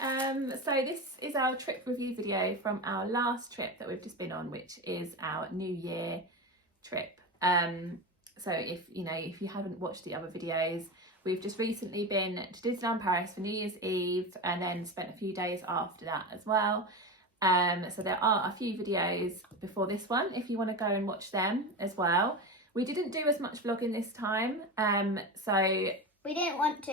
So this is our trip review video from our last trip that we've just been on, which is our New Year trip. So if you haven't watched the other videos, we've just recently been to Disneyland Paris for New Year's Eve and then spent a few days after that as well. So there are a few videos before this one if you want to go and watch them as well. We didn't do as much vlogging this time, so we didn't want to.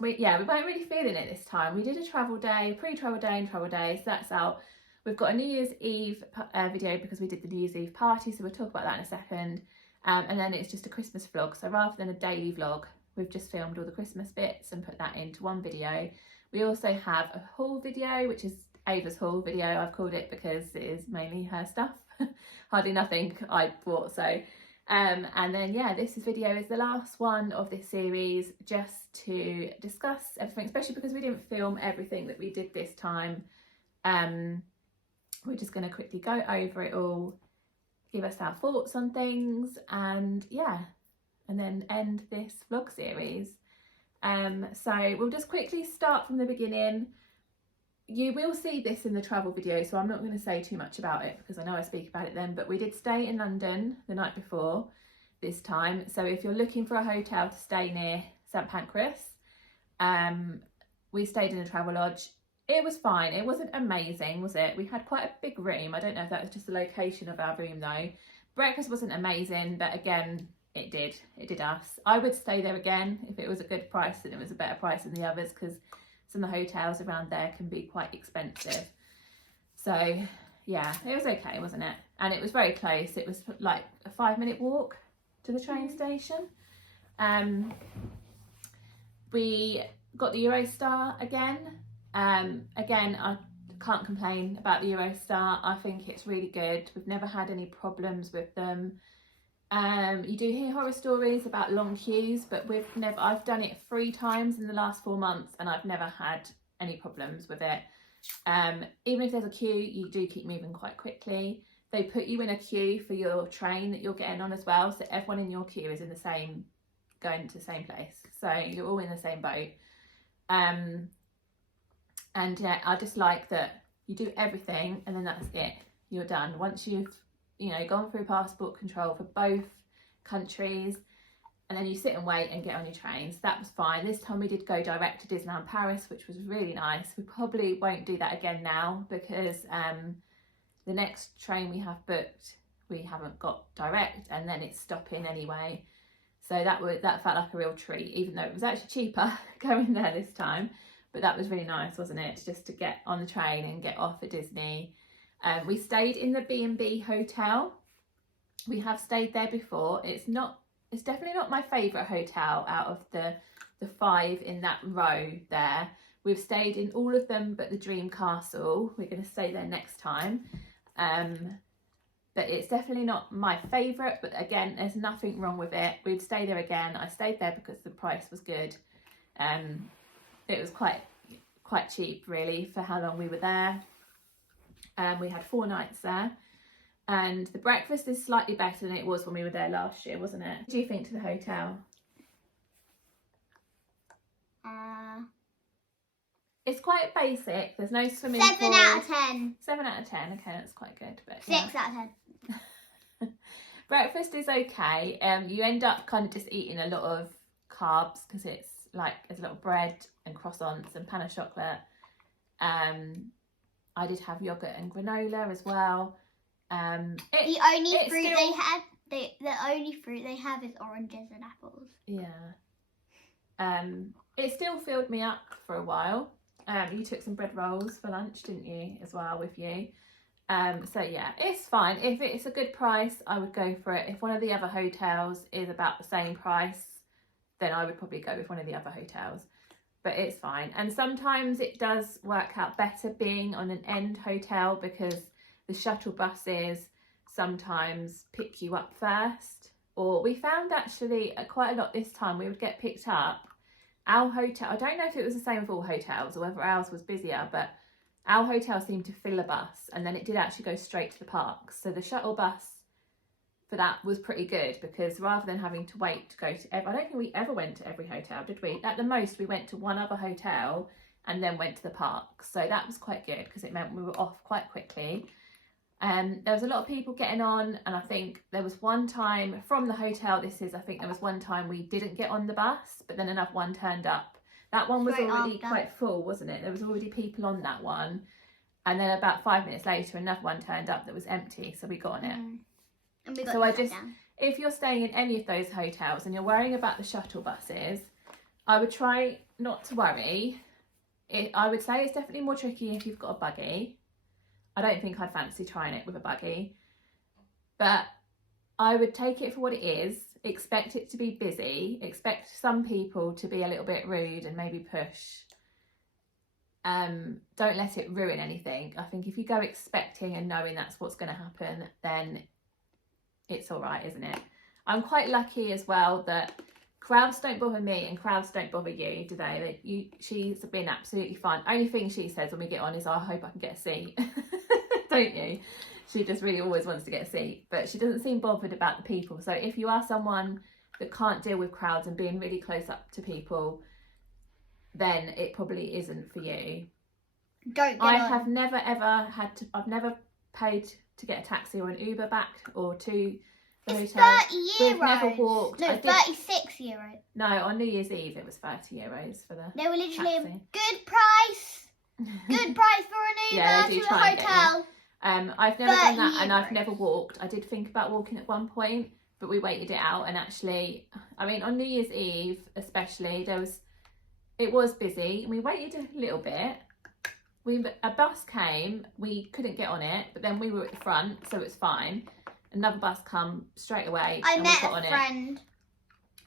We weren't really feeling it this time. We did a travel day, pre-travel day and travel day, so that's out. We've got a New Year's Eve video because we did the New Year's Eve party, so we'll talk about that in a second. And then it's just a Christmas vlog, so rather than a daily vlog, we've just filmed all the Christmas bits and put that into one video. We also have a haul video, which is Ava's haul video, I've called it, because it is mainly her stuff. Hardly nothing I bought, so and then this video is the last one of this series, just to discuss everything, especially because we didn't film everything that we did this time. We're just going to quickly go over it all, give us our thoughts on things, and then end this vlog series. So we'll just quickly start from the beginning. You will see this in the travel video, so I'm not going to say too much about it because I know I speak about it then, but we did stay in London the night before this time. So if you're looking for a hotel to stay near St Pancras, we stayed in a travel lodge. It was fine. It wasn't amazing, was it? We had quite a big room. I don't know if that was just the location of our room though. Breakfast wasn't amazing, but again, it did us. I would stay there again if it was a good price and it was a better price than the others, because some of the hotels around there can be quite expensive. So yeah, it was okay, wasn't it? And it was very close. It was like a 5-minute walk to the train station. We got the Eurostar again. Again, I can't complain about the Eurostar. I think it's really good. We've never had any problems with them. You do hear horror stories about long queues, but I've done it 3 times in the last 4 months and I've never had any problems with it. Even if there's a queue, you do keep moving quite quickly. They put you in a queue for your train that you're getting on as well, so everyone in your queue is going to the same place, so you're all in the same boat. And yeah, I just like that you do everything and then that's it, you're done. Once you've gone through passport control for both countries, and then you sit and wait and get on your trains. That was fine. This time we did go direct to Disneyland Paris, which was really nice. We probably won't do that again now because the next train we have booked, we haven't got direct, and then it's stopping anyway. So that felt like a real treat, even though it was actually cheaper going there this time. But that was really nice, wasn't it? Just to get on the train and get off at Disney. We stayed in the B&B hotel. We have stayed there before. It's definitely not my favourite hotel out of the 5 in that row there. We've stayed in all of them but the Dream Castle. We're going to stay there next time. But it's definitely not my favourite, but again, there's nothing wrong with it. We'd stay there again. I stayed there because the price was good. It was quite cheap really for how long we were there. We had 4 nights there, and the breakfast is slightly better than it was when we were there last year, wasn't it? What do you think to the hotel? It's quite basic. There's no swimming pool. 7 out of 10. 7 out of 10. Okay, that's quite good. But 6 out of 10. Breakfast is okay. You end up kind of just eating a lot of carbs because it's like there's a lot of bread and croissants and pain au chocolat. I did have yogurt and granola as well. The only fruit they have is oranges and apples. Yeah. It still filled me up for a while. You took some bread rolls for lunch, didn't you, as well with you? So yeah, it's fine. If it's a good price, I would go for it. If one of the other hotels is about the same price, then I would probably go with one of the other hotels. But it's fine. And sometimes it does work out better being on an end hotel because the shuttle buses sometimes pick you up first. Or we found actually quite a lot this time we would get picked up. Our hotel, I don't know if it was the same with all hotels or whether ours was busier, but our hotel seemed to fill a bus and then it did actually go straight to the parks. So the shuttle bus for that was pretty good because rather than having to wait to go to I don't think we ever went to every hotel, did we? At the most we went to one other hotel and then went to the park. So that was quite good because it meant we were off quite quickly. There was a lot of people getting on, and I think there was one time from the hotel, I think there was one time we didn't get on the bus, but then another one turned up. That one was already quite full, wasn't it? There was already people on that one. And then about 5 minutes later, another one turned up that was empty, so we got on it. And we got so if you're staying in any of those hotels and you're worrying about the shuttle buses, I would try not to worry. I would say it's definitely more tricky if you've got a buggy. I don't think I'd fancy trying it with a buggy, but I would take it for what it is. Expect it to be busy. Expect some people to be a little bit rude and maybe push. Don't let it ruin anything. I think if you go expecting and knowing that's what's going to happen, then it's all right, isn't it? I'm quite lucky as well that crowds don't bother me and crowds don't bother you, do they? She's been absolutely fine. Only thing she says when we get on is, I hope I can get a seat. Don't you? She just really always wants to get a seat, but she doesn't seem bothered about the people. So if you are someone that can't deal with crowds and being really close up to people, then it probably isn't for you. I've never ever I've never paid to get a taxi or an Uber back or to the hotel. 30 euros. We've never walked. No, 36 euros. No, on New Year's Eve it was 30 euros for the They were literally taxi. a good price. Good price for an Uber to a hotel. I've never done that, and I've euros. never walked. I did think about walking at one point, but we waited it out. And actually, I mean, on New Year's Eve especially, it was busy, and we waited a little bit. A bus came, we couldn't get on it, but then we were at the front, so it's fine. Another bus come straight away. I and met we got on a friend.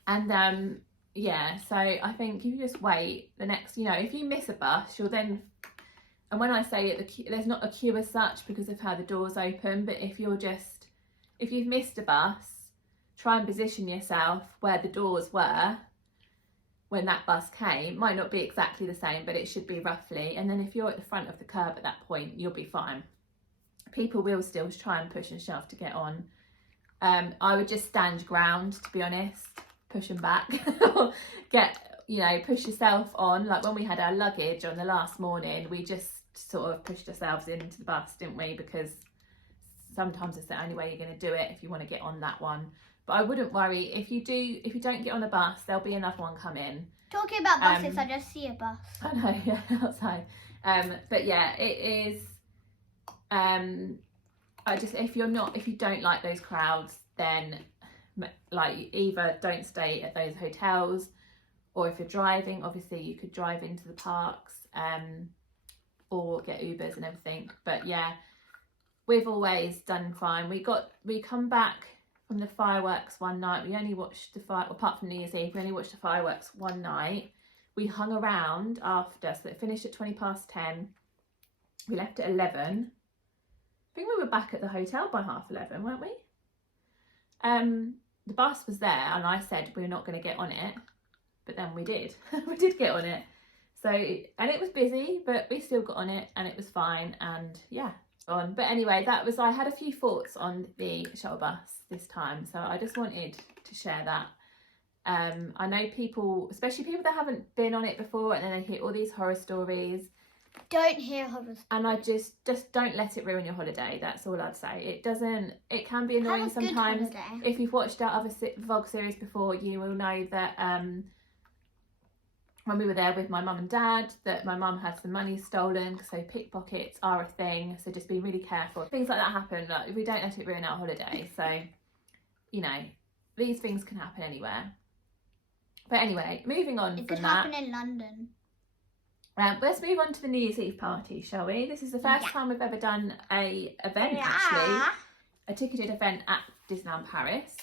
And yeah, so I think if you just wait, the next, if you miss a bus, you'll then. And when I say it, there's not a queue as such because of how the doors open, but if you've missed a bus, try and position yourself where the doors were when that bus came. Might not be exactly the same, but it should be roughly. And then if you're at the front of the curb at that point, you'll be fine. People will still try and push and shove to get on. I would just stand ground, to be honest, push them back. Push yourself on. Like when we had our luggage on the last morning, we just sort of pushed ourselves into the bus, didn't we? Because sometimes it's the only way you're going to do it if you want to get on that one. But I wouldn't worry. If you don't get on a bus, there'll be another one coming. Talking about buses, I just see a bus. I know, yeah, outside. But yeah, it is. If you don't like those crowds, then like either don't stay at those hotels, or if you're driving, obviously you could drive into the parks, or get Ubers and everything. But yeah, we've always done fine. We come back from the fireworks one night. We only watched apart from New Year's Eve, we only watched the fireworks one night. We hung around after, so it finished at 10:20. We left at 11. I think we were back at the hotel by 11:30, weren't we? The bus was there, and I said we're not going to get on it, but then we did. We did get on it. So, and it was busy, but we still got on it, and it was fine. And yeah, on. But anyway, I had a few thoughts on the shuttle bus this time, so I just wanted to share that. I know people, especially people that haven't been on it before, and then they hear all these horror stories. Don't hear horror stories. And I just don't let it ruin your holiday. That's all I'd say. It can be annoying sometimes. If you've watched our other vlog series before, you will know that when we were there with my mum and dad, that my mum had some money stolen, so pickpockets are a thing, so just be really careful. Things like that happen, like, we don't let it ruin our holiday, so, these things can happen anywhere. But anyway, moving on from that. It could happen in London. Let's move on to the New Year's Eve party, shall we? This is the first time we've ever done a event, actually. A ticketed event at Disneyland Paris.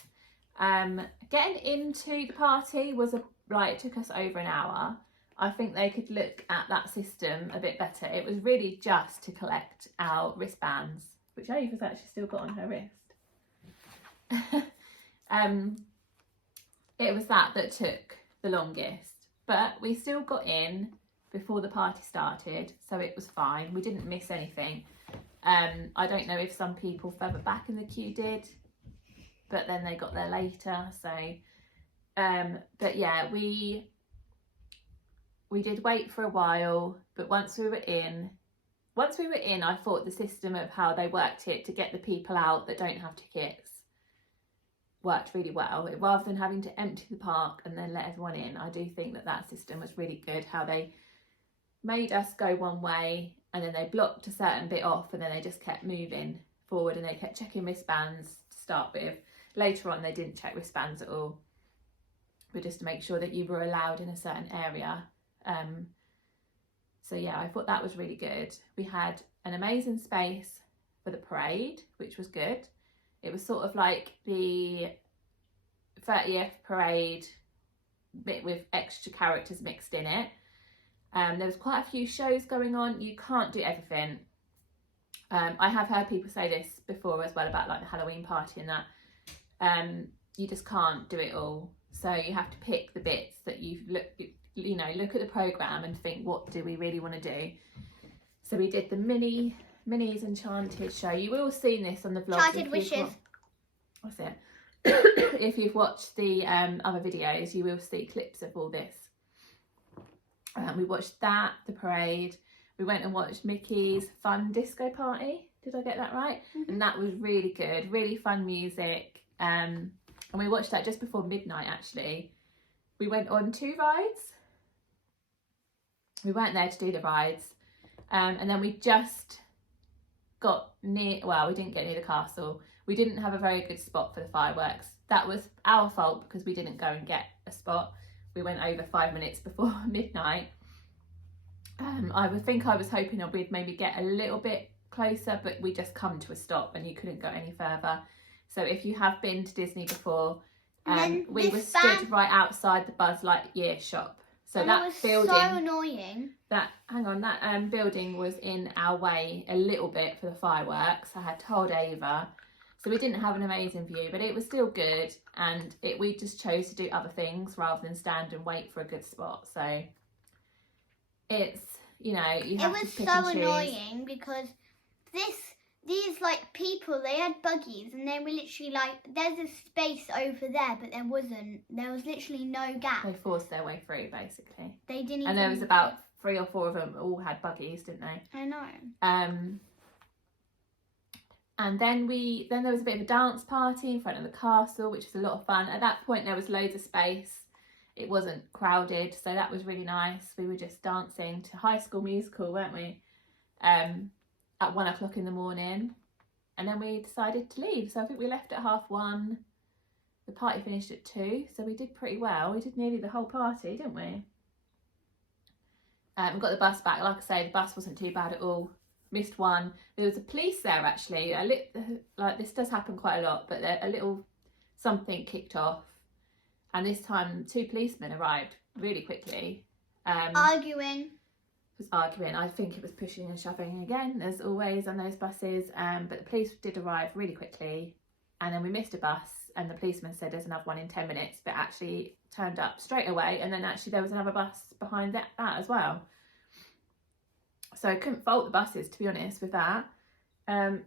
Getting into the party was it took us over an hour. I think they could look at that system a bit better. It was really just to collect our wristbands, which Eve has actually still got on her wrist. It was that took the longest, but we still got in before the party started, so it was fine. We didn't miss anything. I don't know if some people further back in the queue did, but then they got there later, so but yeah, we we did wait for a while, but once we were in, I thought the system of how they worked it to get the people out that don't have tickets worked really well. Rather than having to empty the park and then let everyone in, I do think that system was really good, how they made us go one way and then they blocked a certain bit off and then they just kept moving forward and they kept checking wristbands to start with. Later on they didn't check wristbands at all, but just to make sure that you were allowed in a certain area. So yeah, I thought that was really good. We had an amazing space for the parade, which was good. It was sort of like the 30th parade bit with extra characters mixed in it. There was quite a few shows going on. You can't do everything. I have heard people say this before as well about like the Halloween party and that. You just can't do it all. So you have to pick the bits that you've look at the programme and think, what do we really want to do? So we did the Minnie's Enchanted show. You will have seen this on the vlog. Enchanted Wishes. What's it? If you've watched the other videos, you will see clips of all this. We watched that, the parade. We went and watched Mickey's Fun Disco Party. Did I get that right? Mm-hmm. And that was really good, really fun music. And we watched that just before midnight, actually. We went on 2 rides. We weren't there to do the rides. And then we just got near, well, we didn't get near the castle. We didn't have a very good spot for the fireworks. That was our fault because we didn't go and get a spot. We went over 5 minutes before midnight. I would think I was hoping we'd maybe get a little bit closer, but we just come to a stop and you couldn't go any further. So if you have been to Disney before, we were stood right outside the Buzz Lightyear shop. So that building, so annoying. That building was in our way a little bit for the fireworks. I had told Ava. So we didn't have an amazing view, but it was still good. And we just chose to do other things rather than stand and wait for a good spot. So it's, you have to pick and choose. It was so annoying because these like people, they had buggies and they were literally like, there's a space over there, but there wasn't. There was literally no gap. They forced their way through, basically. They didn't. And there was about 3 or 4 of them all had buggies, didn't they? I know. And then there was a bit of a dance party in front of the castle, which was a lot of fun. At that point, there was loads of space. It wasn't crowded, so that was really nice. We were just dancing to High School Musical, weren't we? At 1 o'clock in the morning. And then we decided to leave. So I think we left at 1:30. The party finished at 2, so we did pretty well. We did nearly the whole party, didn't we? We got the bus back. Like I say, the bus wasn't too bad at all. Missed one. There was a police there actually. Like this does happen quite a lot, but a little something kicked off, and this time 2 policemen arrived really quickly. Arguing. I think it was pushing and shoving again, as always on those buses. But the police did arrive really quickly, and then we missed a bus, and the policeman said there's another one in 10 minutes, but actually turned up straight away, and then actually there was another bus behind that as well. So I couldn't fault the buses, to be honest, with that.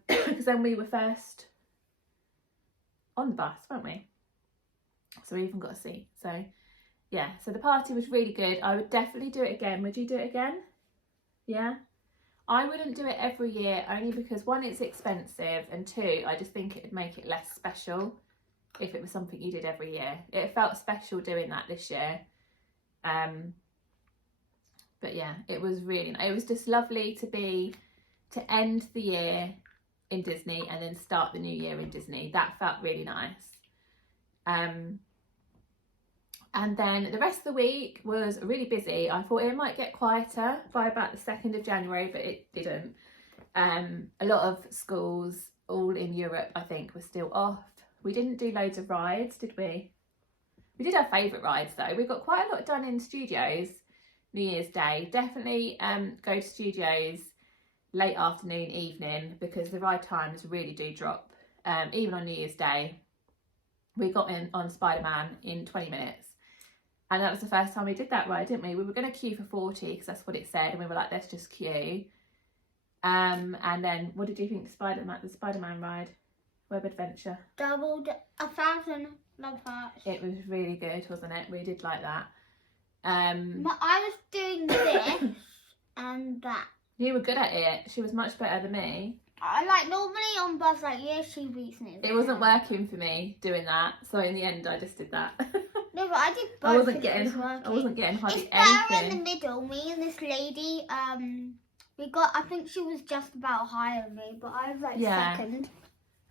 Because then we were first on the bus, weren't we? So we even got a seat. So yeah, so the party was really good. I would definitely do it again. Would you do it again? Yeah? I wouldn't do it every year, only because 1, it's expensive, and 2, I just think it would make it less special if it was something you did every year. It felt special doing that this year. But yeah, it was really nice. It was just lovely to end the year in Disney and then start the new year in Disney. That felt really nice. And then the rest of the week was really busy. I thought it might get quieter by about the 2nd of January, but it didn't. A lot of schools all in Europe, I think, were still off. We didn't do loads of rides, did we? We did our favourite rides though. We got quite a lot done in studios New Year's Day. Definitely go to studios late afternoon, evening, because the ride times really do drop. Even on New Year's Day, we got in on Spider-Man in 20 minutes. And that was the first time we did that ride, didn't we? We were going to queue for 40 because that's what it said. And we were like, let's just queue. And then what did you think of the Spider-Man ride? Web Adventure? Doubled 1,000 love hearts. It was really good, wasn't it? We did like that. I was doing this and that. You were good at it. She was much better than me. I like normally on Buzz Lightyear she beats me. It wasn't working for me doing that, so in the end I just did that. No, but I did both. I wasn't getting hardly it's better anything. in the middle. Me and this lady, we got. I think she was just about higher than me, but I was like second.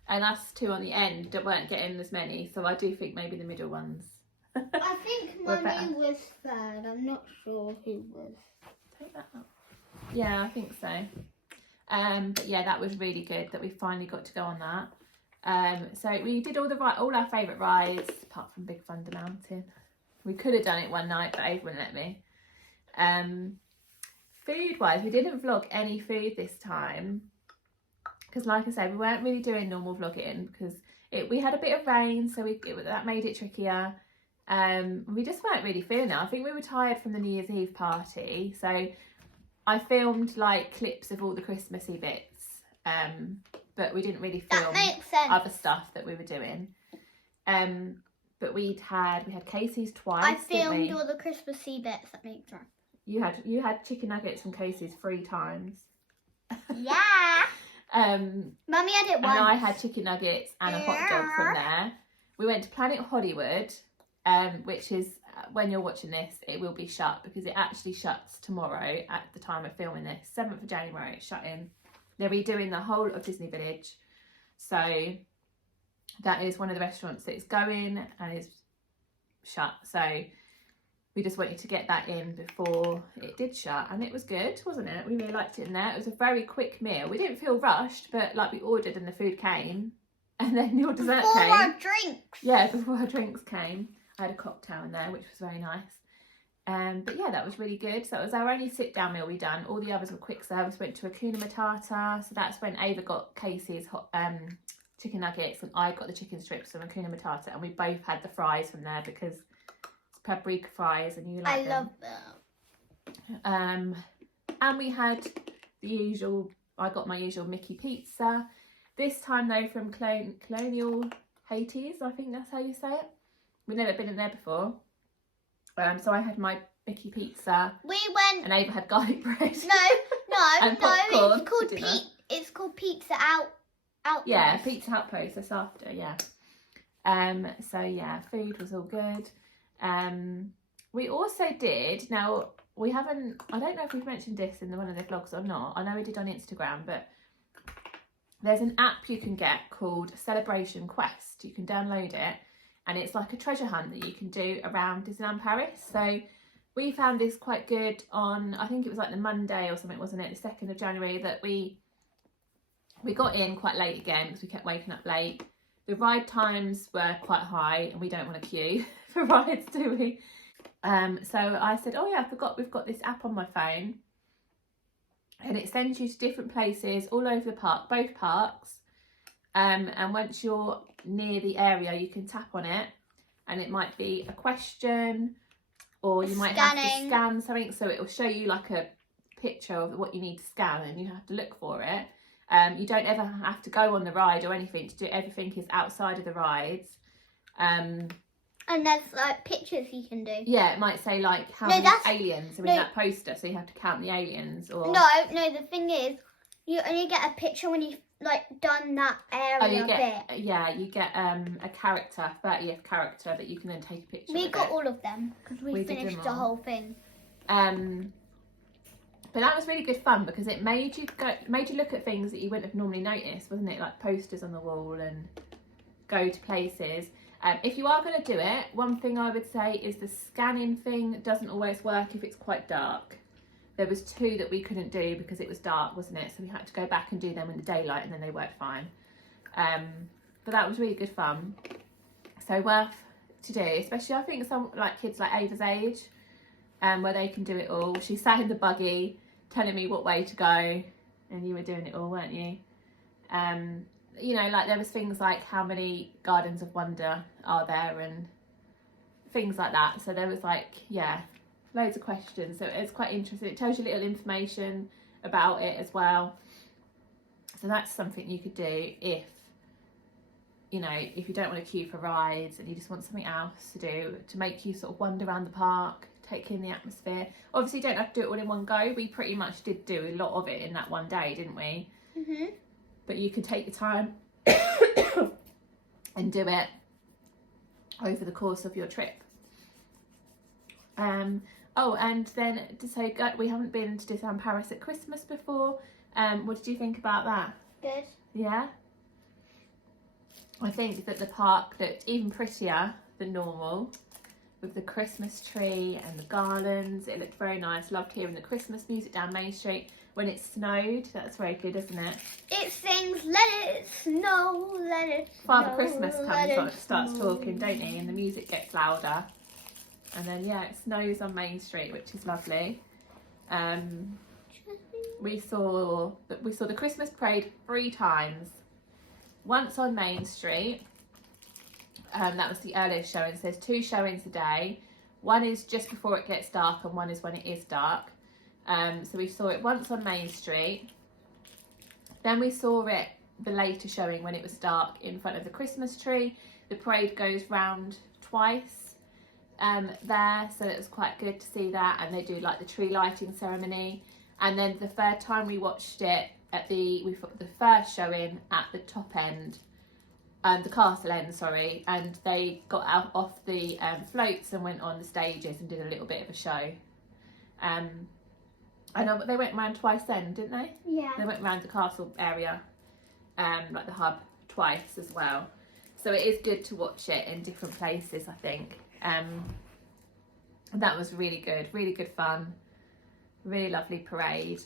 And us two on the end weren't getting as many, so I do think maybe the middle ones. I think Mummy was third. I'm not sure who was. Take that up. Yeah, I think so. But yeah, that was really good that we finally got to go on that. So we did all our favourite rides, apart from Big Thunder Mountain. We could have done it one night, but Ava wouldn't let me. Food-wise, we didn't vlog any food this time. Because like I said, we weren't really doing normal vlogging because we had a bit of rain, so that made it trickier. We just weren't really feeling it. I think we were tired from the New Year's Eve party, so I filmed like clips of all the Christmassy bits, but we didn't really film other stuff that we were doing. But we had Casey's twice. I filmed all the Christmassy bits. That makes sense. You had chicken nuggets from Casey's 3 times. Yeah. Mummy had it once. And I had chicken nuggets and a hot dog from there. We went to Planet Hollywood, which is, when you're watching this, it will be shut because it actually shuts tomorrow at the time of filming this. 7th of January, it's shutting. They're redoing the whole of Disney Village. So that is one of the restaurants that is going and is shut. So we just wanted to get that in before it did shut, and it was good, wasn't it? We really liked it in there. It was a very quick meal. We didn't feel rushed, but like we ordered and the food came, and then your dessert came. Before our drinks. Yeah, before our drinks came. I had a cocktail in there, which was very nice. But yeah, that was really good. So it was our only sit-down meal we done. All the others were quick service. Went to Hakuna Matata. So that's when Ava got Casey's hot chicken nuggets and I got the chicken strips from Hakuna Matata, and we both had the fries from there because it's paprika fries and you like them. I love them. And we had the usual, I got my usual Mickey pizza. This time though from Colonial Haiti's, I think that's how you say it. We've never been in there before. So I had my Mickey pizza. We went. And Ava had garlic bread. No, popcorn it's called Pizza Outpost. Yeah, Pizza Outpost, that's after, yeah. So yeah, food was all good. We also did, now we haven't, I don't know if we've mentioned this in one of the vlogs or not. I know we did on Instagram, but there's an app you can get called Celebration Quest. You can download it. And it's like a treasure hunt that you can do around Disneyland Paris. So we found this quite good on, I think it was like the Monday or something, wasn't it? The 2nd of January that we got in quite late again because we kept waking up late. The ride times were quite high and we don't want to queue for rides, do we? So I said, oh yeah, I forgot we've got this app on my phone. And it sends you to different places all over the park, both parks. And once you're near the area, you can tap on it and it might be a question, or you might have to scan something, so it will show you like a picture of what you need to scan and you have to look for it. You don't ever have to go on the ride or anything to do, everything is outside of the rides. And there's like pictures you can do. Yeah, it might say like how many aliens are in that poster, so you have to count the aliens. Or no, the thing is, you only get a picture when you've like done that area bit. Yeah, you get a character, 30th character that you can then take a picture. We got all of them because we finished the whole thing. But that was really good fun because it made you look at things that you wouldn't have normally noticed, wasn't it? Like posters on the wall and go to places. If you are going to do it, one thing I would say is the scanning thing doesn't always work if it's quite dark. There was 2 that we couldn't do because it was dark, wasn't it? So we had to go back and do them in the daylight and then they worked fine. But that was really good fun. So worth to do, especially I think some like kids like Ava's age, where they can do it all. She sat in the buggy telling me what way to go and you were doing it all, weren't you? You know, like there was things like how many Gardens of Wonder are there and things like that. So there was like, yeah, loads of questions. So it's quite interesting. It tells you little information about it as well. So that's something you could do if you know, if you don't want to queue for rides and you just want something else to do to make you sort of wander around the park, take in the atmosphere. Obviously, you don't have to do it all in one go. We pretty much did do a lot of it in that one day, didn't we? Mhm. But you could take your time and do it over the course of your trip. Oh, and then to say, we haven't been to Disneyland Paris at Christmas before. What did you think about that? Good. Yeah? I think that the park looked even prettier than normal with the Christmas tree and the garlands. It looked very nice. Loved hearing the Christmas music down Main Street when it snowed. That's very good, isn't it? It sings, let it snow, let it snow. Father Christmas comes on, starts talking, don't he? And the music gets louder. And then, yeah, it snows on Main Street, which is lovely. We saw the Christmas parade 3 times. Once on Main Street. That was the earliest showing. So there's 2 showings a day. One is just before it gets dark and one is when it is dark. So we saw it once on Main Street. Then we saw it the later showing when it was dark in front of the Christmas tree. The parade goes round twice there, so it was quite good to see that. And they do like the tree lighting ceremony. And then the third time we watched it at the first showing at the top end, the castle end, sorry, and they got out off the floats and went on the stages and did a little bit of a show. I know, but they went around twice then, didn't they? Yeah. They went around the castle area, like the hub, twice as well. So it is good to watch it in different places, I think. That was really good fun. Really lovely parade.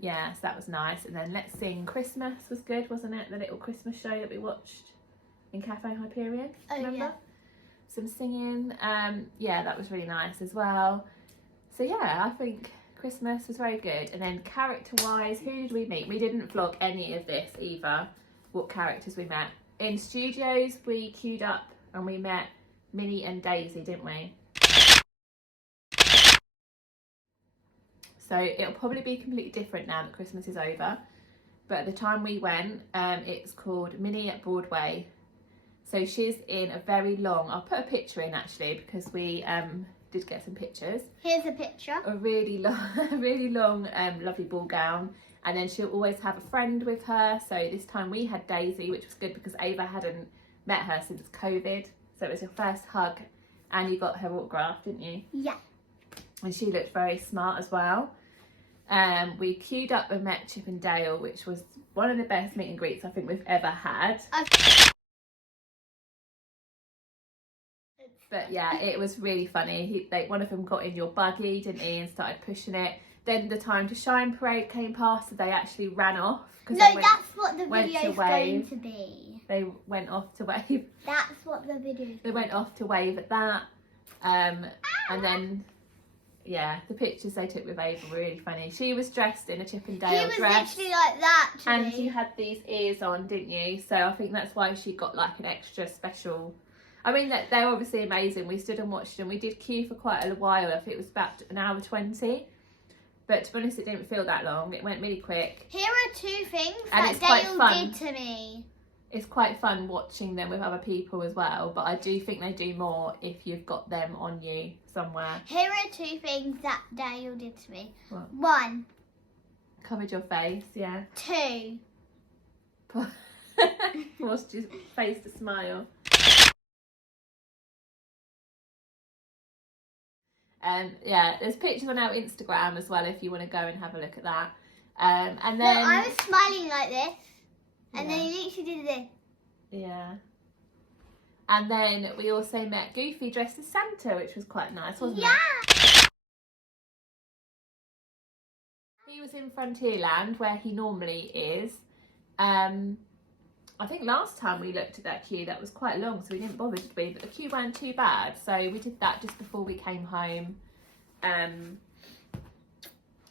Yeah, so that was nice. And then Let's Sing Christmas was good, wasn't it? The little Christmas show that we watched in Cafe Hyperion. Oh, remember? yeah. Some singing. Yeah, that was really nice as well. So yeah, I think Christmas was very good. And then character-wise, who did we meet? We didn't vlog any of this either, what characters we met. In studios, we queued up and we met Minnie and Daisy, didn't we? So it'll probably be completely different now that Christmas is over. But at the time we went, it's called Minnie at Broadway. So she's in a very long, I'll put a picture in actually because we did get some pictures. Here's a picture. A really long, lovely ball gown. And then she'll always have a friend with her. So this time we had Daisy, which was good because Ava hadn't met her since COVID. So it was your first hug and you got her autograph, didn't you? Yeah. And she looked very smart as well. We queued up and met Chip and Dale, which was one of the best meet and greets I think we've ever had. But yeah, it was really funny. One of them got in your buggy, didn't he, and started pushing it. Then the Time to Shine parade came past, so they actually ran off. No, that's what the video's going to be. They went off to wave. That's what the video's They went off to wave at that. And then, yeah, the pictures they took with Ava were really funny. She was dressed in a Chip and Dale dress. He was literally like that to and me. you had these ears on, didn't you? So I think that's why she got like an extra special. I mean, they're obviously amazing. We stood and watched them. We did queue for quite a while. I think it was about an hour 20. But to be honest, it didn't feel that long. It went really quick. Here are 2 things And that Dale did to me. It's quite fun watching them with other people as well. But I do think they do more if you've got them on you somewhere. Here are 2 things that Dale did to me. What? 1. Covered your face, yeah. 2. Forced your face to smile. Yeah, there's pictures on our Instagram as well if you want to go and have a look at that. And then Look, I was smiling like this, and Yeah. then he literally did this. Yeah. And then we also met Goofy dressed as Santa, which was quite nice, wasn't it? Yeah. He was in Frontierland where he normally is. I think last time we looked at that queue, that was quite long, so we didn't bother to be, but the queue weren't too bad. So we did that just before we came home.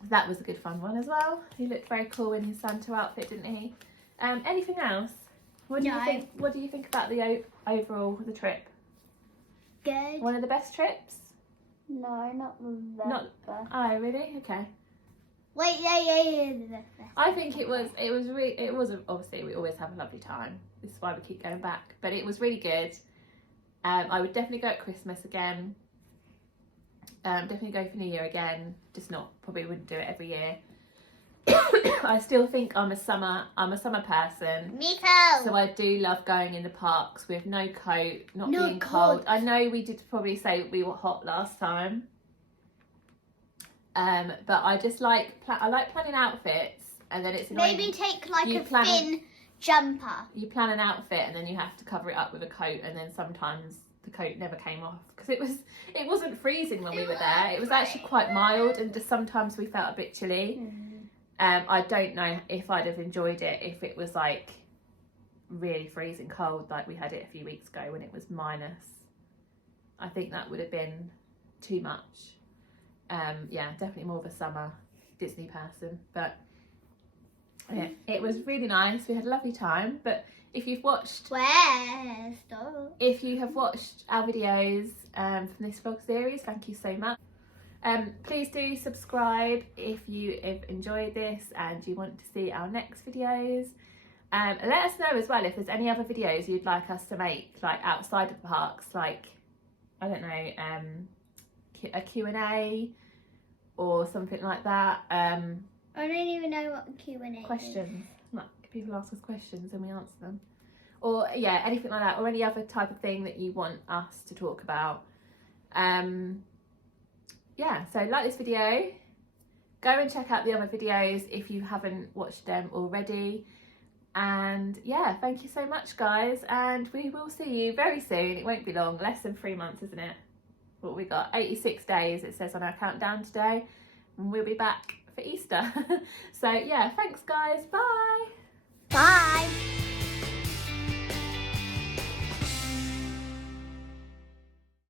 That was a good fun one as well. He looked very cool in his Santa outfit, didn't he? Anything else? What do you think? What do you think about the overall the trip? Good. One of the best trips? No, not the Not- best. Oh, really? Okay. Wait, yeah. I think it was obviously we always have a lovely time. This is why we keep going back. But it was really good. I would definitely go at Christmas again. Definitely go for New Year again. Just probably wouldn't do it every year. I still think I'm a summer person. Me too. So I do love going in the parks with no coat, not No being cold. coat. I know we did probably say we were hot last time. But I just like planning outfits, and then it's annoying. Maybe take like You a plan thin jumper. You plan an outfit and then you have to cover it up with a coat, and then sometimes the coat never came off because it wasn't freezing when we were there. It was actually quite mild, and just sometimes we felt a bit chilly. I don't know if I'd have enjoyed it if it was like really freezing cold like we had it a few weeks ago when it was minus. I think that would have been too much. Yeah, definitely more of a summer Disney person, but yeah, it was really nice. We had a lovely time. But if you've watched our videos from this vlog series, thank you so much. Please do subscribe if you have enjoyed this and you want to see our next videos. Let us know as well if there's any other videos you'd like us to make, like outside of the parks, like I don't know, a Q&A or something like that. I don't even know what Q&A questions is. Like people ask us questions and we answer them, or yeah, anything like that, or any other type of thing that you want us to talk about. Yeah, so like this video, go and check out the other videos if you haven't watched them already. And yeah, thank you so much guys, and we will see you very soon. It won't be long, less than 3 months, isn't it? What we got, 86 days it says on our countdown today, and we'll be back for Easter. So yeah, thanks guys, bye. Bye.